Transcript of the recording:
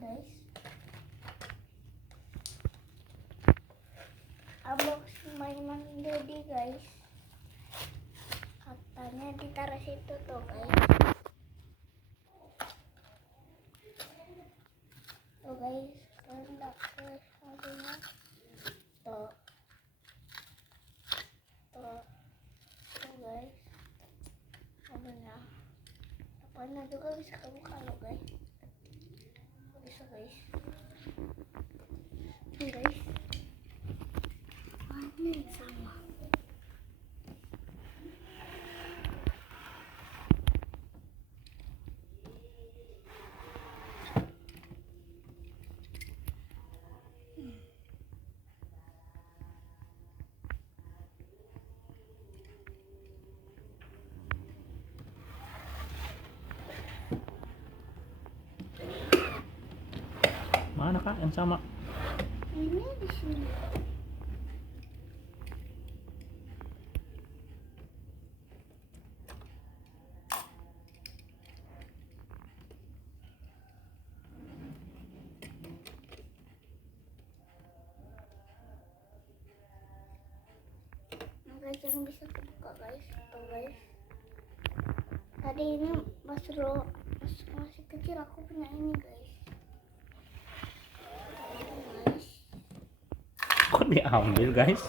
guys. Unboxing mainan Dede guys. Katanya ditaruh situ tuh guys. Tuh guys, kalian dapat mobilnya. Tuh. Tuh. Tuh guys. Mobilnya. Apanya juga bisa kebuka loh guys. Bisa guys. Nih guys. Warna yang sama. Mana kak yang sama? Ini di sini. Guys, yang bisa kebuka guys. Tuh guys. Tadi ini masih kecil aku punya ini guys. Kok diambil guys?